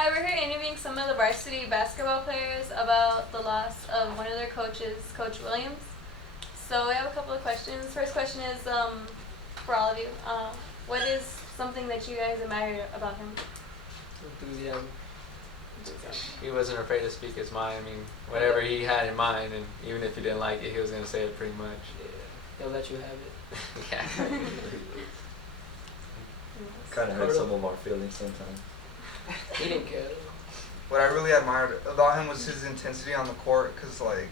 Hi, we're here interviewing some of the varsity basketball players about the loss of one of their coaches, Coach Williams. So we have a couple of questions. First question is for all of you. What is something that you guys admire about him? Enthusiasm. He wasn't afraid to speak his mind. I mean, whatever he had in mind, and even if he didn't like it, he was gonna say it pretty much. Yeah, he'll let you have it. Yeah. Kind of hurt some of our feelings sometimes. He didn't care. What I really admired about him was his intensity on the court, because like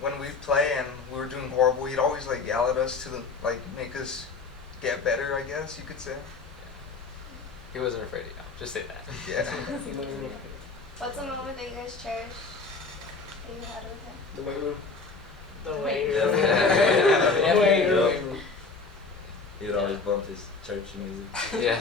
when we play and we were doing horrible, he'd always like yell at us to like make us get better, I guess you could say. He wasn't afraid of you. Just say that. Yeah. He wasn't afraid. What's a moment that you guys cherish that you had with him? The weight room. The weight room. Yeah. The weight room. Yep. He'd always bump his church music. Yeah.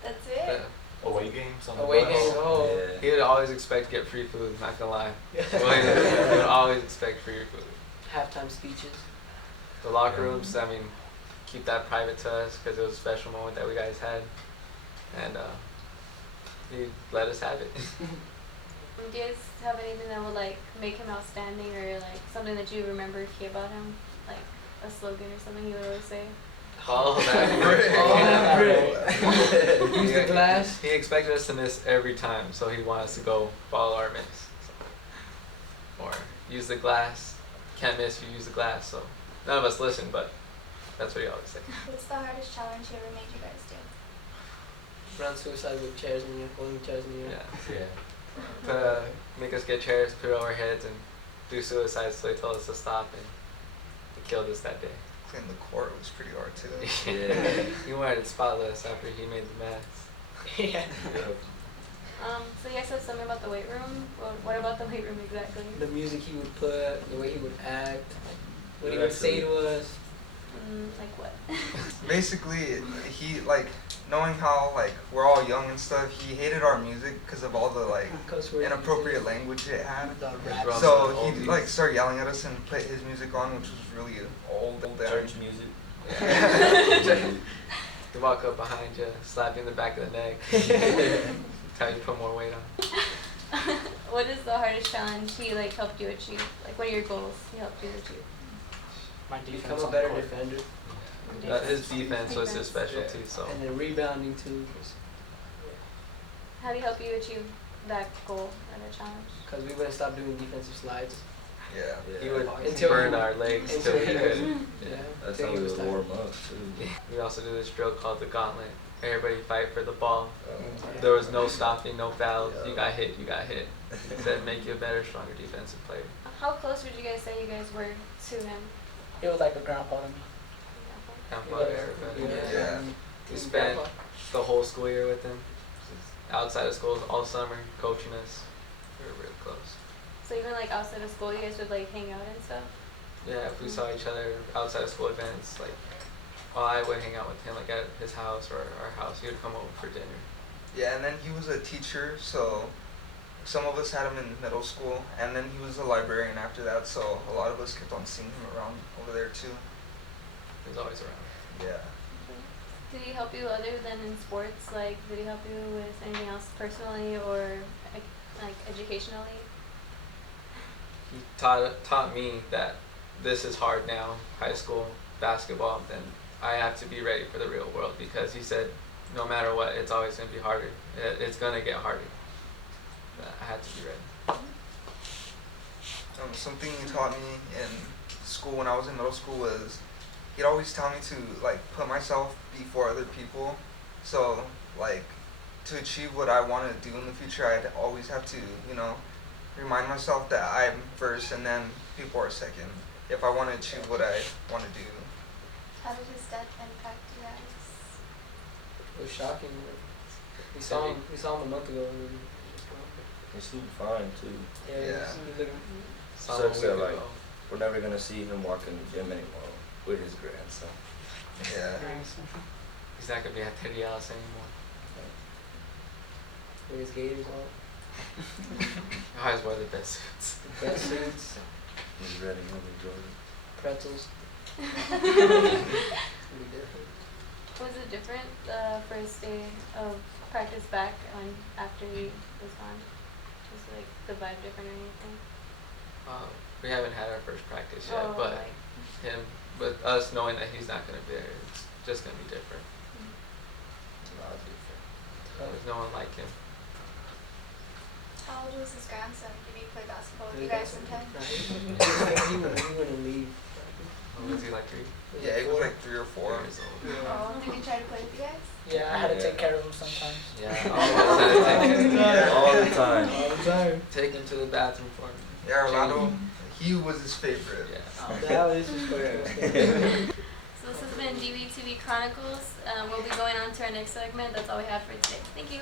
That's it? Away games on the Away bus. games. Oh. Yeah. He would always expect to get free food. Not gonna lie. Yeah. He would always expect free food. Halftime speeches. The locker rooms. I mean, keep that private to us because it was a special moment that we guys had, and he let us have it. Do you guys have anything that would like make him outstanding, or like something that you remember key about him, like a slogan or something he would always say? All that. All that bread. Use the glass. He expected us to miss every time, so he wanted us to go follow our miss. So. Or use the glass. Can't miss if you use the glass. So none of us listened, but that's what he always said. What's the hardest challenge he ever made you guys do? Run suicide with chairs in the air, holding chairs in the air. Yeah. Make us get chairs, put it over our heads, and do suicide. So they told us to stop, and he killed us that day. Clean the court was pretty hard too. Yeah. He wanted it spotless after he made the mess. Yeah. So you guys said something about the weight room. What about the weight room exactly? The music he would put, the way he would act, what he Yeah, would say to us. Like what? Basically, he like knowing how like we're all young and stuff. He hated our music because of all the like Cuss words. inappropriate language it had. The Rap. rap. So Oldies. he'd like start yelling at us and put his music on, which was really old. Church music. He walk up behind you, slap you in the back of the neck, tell you to put more weight on. What is the hardest challenge he like helped you achieve? Like what are your goals he helped you achieve? My defense Become a on better the court. defender. His defense was his specialty, so And then rebounding too. How do you help you achieve that goal and a challenge? Because we wouldn't stop doing defensive slides. Yeah. he would Until burn he- our legs until till he he could. Yeah. That's till how he we was would tired. warm up too. We also do this drill called the gauntlet. Everybody fight for the ball. Yeah. There was no stopping, no fouls. You got hit, you got hit. It said make you a better, stronger defensive player. How close would you guys say you guys were to him? He was like a grandpa to me. Grandpa to everybody. Yeah. We spent the whole school year with him. Outside of school all summer, coaching us. We were really close. So even like outside of school, you guys would like hang out and stuff? Yeah, if we saw each other outside of school events, like, well, I would hang out with him like at his house or our house. He would come over for dinner. Yeah, and then he was a teacher, so some of us had him in middle school, and then he was a librarian after that, so a lot of us kept on seeing him around over there too. He was always around. Yeah. Did he help you other than in sports? Like, did he help you with anything else personally or like educationally? He taught me that this is hard now, high school basketball, then I have to be ready for the real world, because he said no matter what, it's always going to be harder. It's going to get harder. I had to be ready. Something he taught me in school when I was in middle school was he'd always tell me to like put myself before other people. So like to achieve what I want to do in the future, I'd always have to, remind myself that I'm first and then people are second. If I want to achieve what I want to do. How did his death impact you guys? It was shocking. We saw him. We saw him a month ago. And He's super fine too. Yeah. He's looking. Some Sucks week that like ago. we're never gonna see him walk in the gym anymore with his grandson. Yeah. He's not going to be at Teddy Alice anymore. With his gators on. I always wore the best suits. The best suits. He's ready to Jordan. Pretzels. It's gonna be different. Was it different the first day of practice back on after he was gone? Was like the vibe different or anything? We haven't had our first practice yet, Oh, but like, him, with us knowing that he's not gonna be there, it's just gonna be different. It's a lot different. There's no one like him. How old was his grandson? Did he play basketball with He you guys sometimes? he wouldn't leave. What was he like 3 Yeah, he was like 3 or 4. years old? Oh, did he try to play with you guys? Yeah, I had to Yeah. take care of him sometimes. Yeah, always had to take him. Yeah. All the time. All the time. Take him to the bathroom for me. Yeah, Orlando, he was his favorite. Yeah. That was just so this has been DBTV Chronicles. We'll be going on to our next segment. That's all we have for today. Thank you.